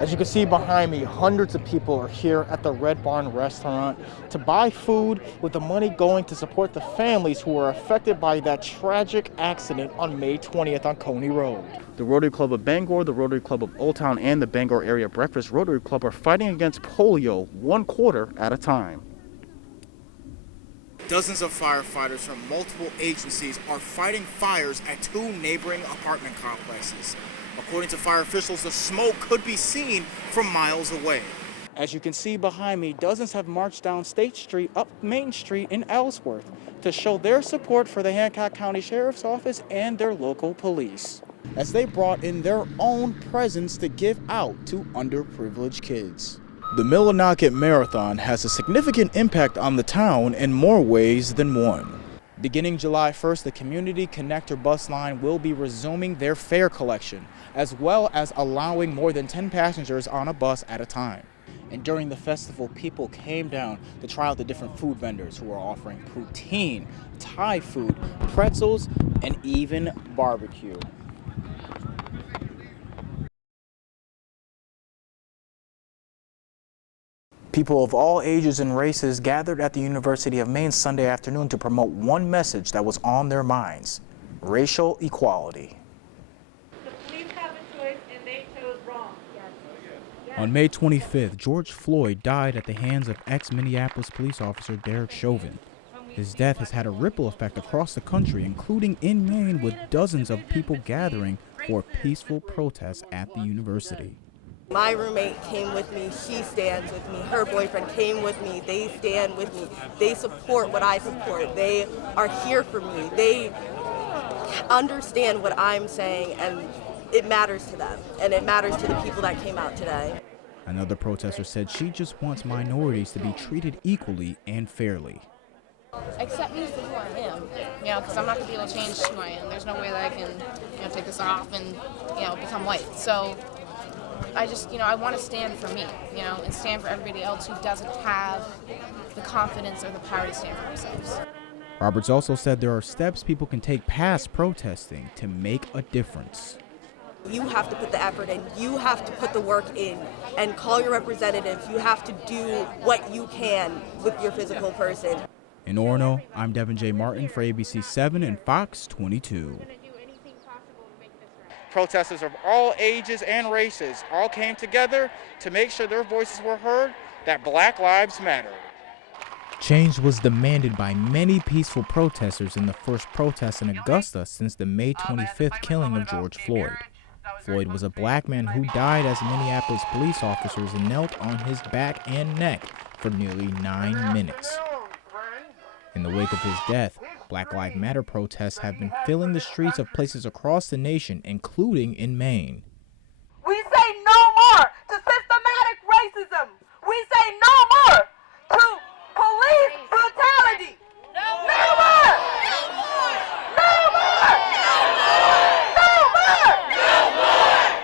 As you can see behind me, hundreds of people are here at the Red Barn restaurant to buy food, with the money going to support the families who were affected by that tragic accident on May 20th on Coney Road. The Rotary Club of Bangor, the Rotary Club of Old Town, and the Bangor Area Breakfast Rotary Club are fighting against polio 1 quarter at a time. Dozens of firefighters from multiple agencies are fighting fires at 2 neighboring apartment complexes. According to fire officials, the smoke could be seen from miles away. As you can see behind me, dozens have marched down State Street up Main Street in Ellsworth to show their support for the Hancock County Sheriff's Office and their local police, as they brought in their own presents to give out to underprivileged kids. The Millinocket Marathon has a significant impact on the town in more ways than one. Beginning July 1st, the Community Connector bus line will be resuming their fare collection, as well as allowing more than 10 passengers on a bus at a time. And during the festival, people came down to try out the different food vendors who are offering poutine, Thai food, pretzels, and even barbecue. People of all ages and races gathered at the University of Maine Sunday afternoon to promote one message that was on their minds: racial equality. The police have a choice and they chose wrong. On May 25th, George Floyd died at the hands of ex-Minneapolis police officer Derek Chauvin. His death has had a ripple effect across the country, including in Maine, with dozens of people gathering for a peaceful protest at the university. My roommate came with me, she stands with me, her boyfriend came with me, they stand with me, they support what I support, they are here for me, they understand what I'm saying, and it matters to them, and it matters to the people that came out today. Another protester said she just wants minorities to be treated equally and fairly. Accept me for who I am, because I'm not going to be able to change who I am. There's no way that I can, take this off and, become white. So I just, I want to stand for me, and stand for everybody else who doesn't have the confidence or the power to stand for themselves. Roberts also said there are steps people can take past protesting to make a difference. You have to put the effort in, you have to put the work in, and call your representatives. You have to do what you can with your physical person. In Orono, I'm Devin J. Martin for ABC 7 and Fox 22. Protesters of all ages and races all came together to make sure their voices were heard, that Black Lives Matter. Change was demanded by many peaceful protesters in the first protest in Augusta since the May 25th killing of George Floyd. Floyd was a black man who died as Minneapolis police officers knelt on his back and neck for nearly 9 minutes. In the wake of his death, Black Lives Matter protests have been filling the streets of places across the nation, including in Maine. We say no more to systematic racism. We say no more to police brutality. No more! No more! No more! No more!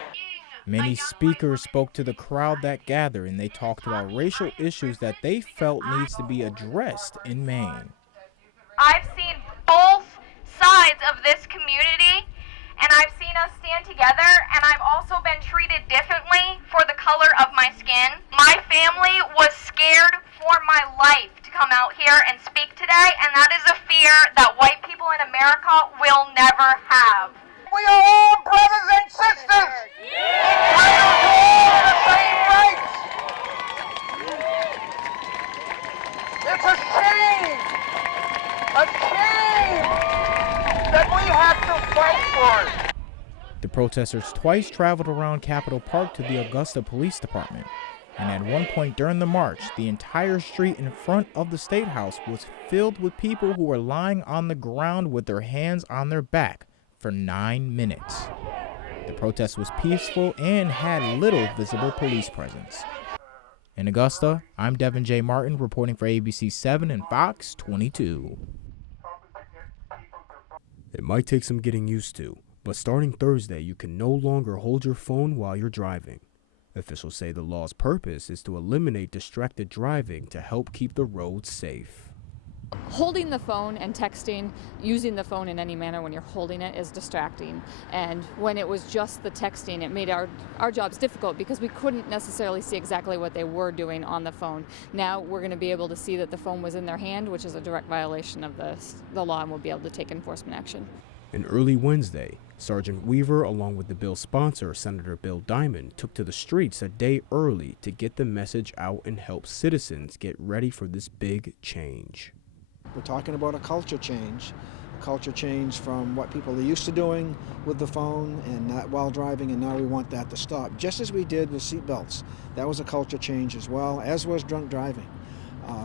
Many speakers spoke to the crowd that gathered, and they talked about racial issues that they felt needs to be addressed in Maine. I've seen both sides of this community, and I've seen us stand together, and I've also been treated differently for the color of my skin. My family was scared for my life to come out here and speak today, and that is a fear that white people in America will never have. We are all brothers and sisters. Yeah. We are all the same rights. It's a shame that we have to fight for it. The protesters twice traveled around Capitol Park to the Augusta Police Department, and at one point during the march, the entire street in front of the State House was filled with people who were lying on the ground with their hands on their back for 9 minutes. The protest was peaceful and had little visible police presence. In Augusta, I'm Devin J. Martin reporting for ABC 7 and Fox 22. It might take some getting used to, but starting Thursday, you can no longer hold your phone while you're driving. Officials say the law's purpose is to eliminate distracted driving to help keep the roads safe. Holding the phone and texting, using the phone in any manner when you're holding it is distracting. And when it was just the texting, it made our jobs difficult because we couldn't necessarily see exactly what they were doing on the phone. Now we're going to be able to see that the phone was in their hand, which is a direct violation of the law, and we'll be able to take enforcement action. And early Wednesday, Sergeant Weaver, along with the bill's sponsor, Senator Bill Diamond, took to the streets a day early to get the message out and help citizens get ready for this big change. We're talking about a culture change from what people are used to doing with the phone and not while driving, and now we want that to stop, just as we did with seat belts. That was a culture change as well, as was drunk driving.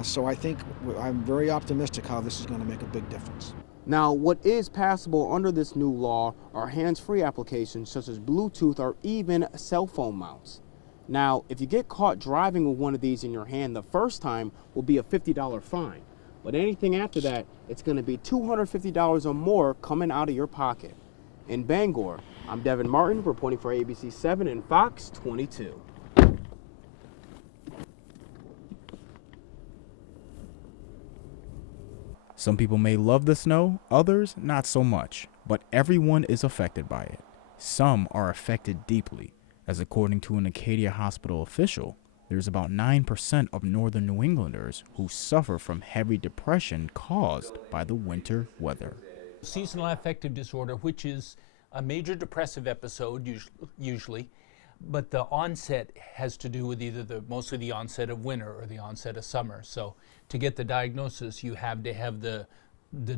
So I think I'm very optimistic how this is going to make a big difference. Now, what is passable under this new law are hands-free applications such as Bluetooth or even cell phone mounts. Now, if you get caught driving with one of these in your hand the first time, will be a $50 fine. But anything after that, it's going to be $250 or more coming out of your pocket. In Bangor, I'm Devin Martin, reporting for ABC 7 and Fox 22. Some people may love the snow, others not so much, but everyone is affected by it. Some are affected deeply, as according to an Acadia Hospital official, there's about 9% of northern New Englanders who suffer from heavy depression caused by the winter weather. Seasonal affective disorder, which is a major depressive episode usually, but the onset has to do with either mostly the onset of winter or the onset of summer. So to get the diagnosis, you have to have the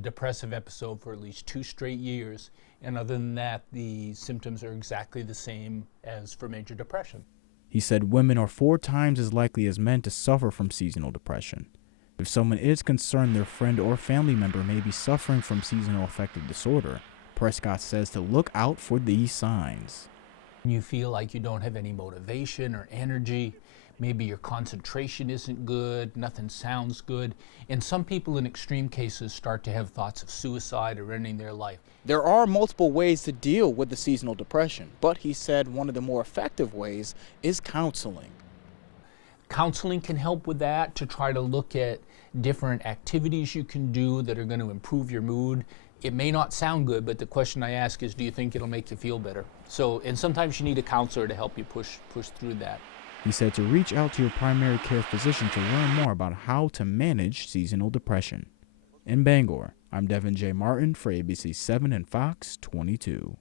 depressive episode for at least 2 straight years. And other than that, the symptoms are exactly the same as for major depression. He said women are 4 times as likely as men to suffer from seasonal depression. If someone is concerned their friend or family member may be suffering from seasonal affective disorder, Prescott says to look out for these signs. You feel like you don't have any motivation or energy. Maybe your concentration isn't good, nothing sounds good. And some people in extreme cases start to have thoughts of suicide or ending their life. There are multiple ways to deal with the seasonal depression, but he said one of the more effective ways is counseling. Counseling can help with that, to try to look at different activities you can do that are going to improve your mood. It may not sound good, but the question I ask is, do you think it'll make you feel better? So, and sometimes you need a counselor to help you push through that. He said to reach out to your primary care physician to learn more about how to manage seasonal depression. In Bangor, I'm Devin J. Martin for ABC 7 and Fox 22.